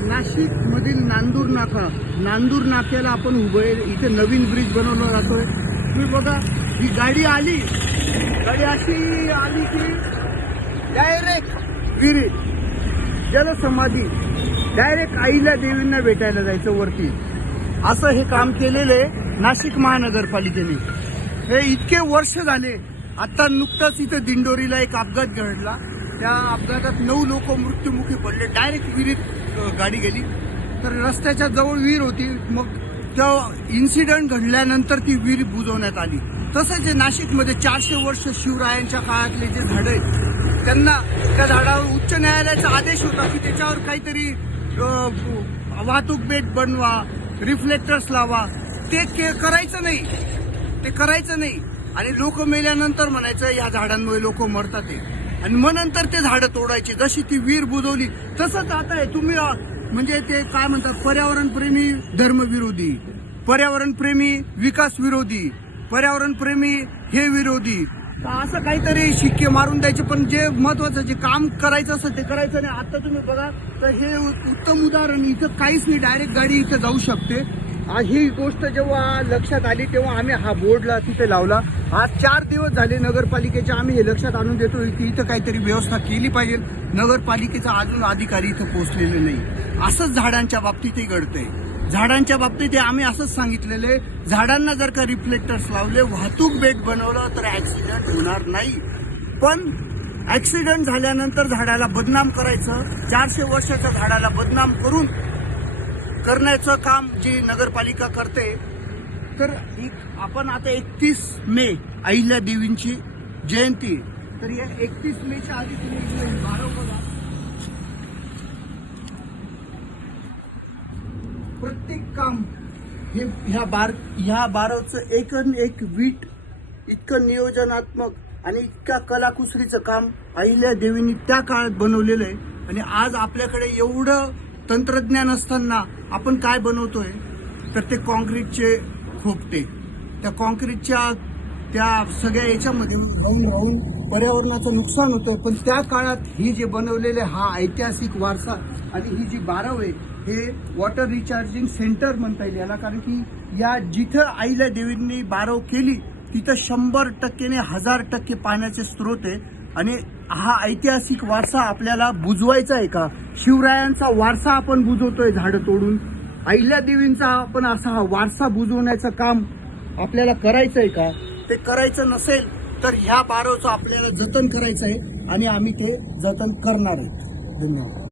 नाशिक मधील नांदूर नाक्याला आपण उभे आहे। इथे नवीन ब्रिज बनवला जातोय। तुम्ही बघा, ही गाडी अशी आली की डायरेक्ट विहिरीत जलसमाधी, डायरेक्ट आईला देवींना भेटायला जायचं वरती। असं हे काम केलेले नाशिक महानगरपालिकेने। हे इतके वर्ष झाले। आता नुकताच इथे दिंडोरीला एक अपघात घडला। त्या अपघातात 9 लोक मृत्युमुखी पडले। डायरेक्ट विहिरीत गाडी गेली। तर रस्त्याच्या जवळ विहीर होती। मग त्या इन्सिडेंट घडल्यानंतर ती विहीर बुजवण्यात आली। तसंच नाशिकमध्ये 400 वर्ष शिवरायांच्या काळातले जे झाडं आहेत, त्यांना त्या झाडावर उच्च न्यायालयाचा आदेश होता की त्याच्यावर काहीतरी वाहतूक बेट बनवा, रिफ्लेक्टर्स लावा। ते करायचं नाही। आणि लोक मेल्यानंतर म्हणायचं ह्या झाडांमुळे लोक मरतात आहे। आणि मग नंतर ते झाडं तोडायची। जशी ती विहीर बुजवली तसंच आता आहे। तुम्ही म्हणजे ते काय म्हणतात, पर्यावरणप्रेमी धर्मविरोधी, पर्यावरणप्रेमी विकास विरोधी, पर्यावरणप्रेमी हे विरोधी, असं काहीतरी शिक्के मारून द्यायचे। पण जे महत्वाचं जे काम करायचं असं ते करायचं नाही। आता तुम्ही बघा, तर हे उत्तम उदाहरण। इथं काहीच नाही, डायरेक्ट गाडी इथं जाऊ शकते। ही गोष्ट जेव्हा लक्षात आली तेव्हा आम्ही हा बोर्डला तिथे लावला। आज 4 दिवस झाले नगरपालिकेच्या आम्ही हे लक्षात आणून देतोय की इथं काहीतरी व्यवस्था केली पाहिजे। नगरपालिकेचा अजून अधिकारी इथं पोहोचलेले नाही। असंच झाडांच्या बाबतीतही घडतंय। झाडांच्या बाबतीत आम्ही असंच सांगितलेले, झाडांना जर का रिफ्लेक्टर्स लावले, वाहतूक बेट बनवलं तर ऍक्सिडेंट होणार नाही। पण ऍक्सिडेंट झाल्यानंतर झाडाला बदनाम करायचं, 400 वर्षाच्या झाडाला बदनाम करण्याचं काम जी नगरपालिका करते। तर आपण आता 31 मे अहिल्या देवींची जयंती, तर या 31 मेच्या आधी तुम्ही बारव बघा। प्रत्येक काम हे ह्या बारवचं एक वीट इतकं नियोजनात्मक आणि इतक्या कलाकुसरीचं काम अहिल्या देवींनी त्या काळात बनवलेलं आहे। आणि आज आपल्याकडे एवढं तंत्रज्ञान असताना आपण काय बनवतोय, तर ते कॉन्क्रीटचे खोपटे, त्या कॉन्क्रीटच्या त्या सगळ्या याच्यामध्ये राहून पर्यावरणाचं नुकसान होतंय। पण त्या काळात ही जे बनवलेले हा ऐतिहासिक वारसा आणि ही जी बारव आहे, हे वॉटर रिचार्जिंग सेंटर म्हणता येईल याला। कारण की या जिथं आईल्या देवींनी बारव केली तिथं 100% 1000% पाण्याचे स्रोत आहे। आणि हा ऐतिहासिक वारसा आपल्याला बुजवायचा आहे का? शिवरायांचा वारसा आपण बुजवतोय झाडं तोडून। अहिल्या देवींचा आपण असा हा वारसा बुजवण्याचं काम आपल्याला करायचं आहे का? ते करायचं नसेल तर ह्या बारवचं आपल्याला जतन करायचं आहे आणि आम्ही ते जतन करणार आहे। धन्यवाद।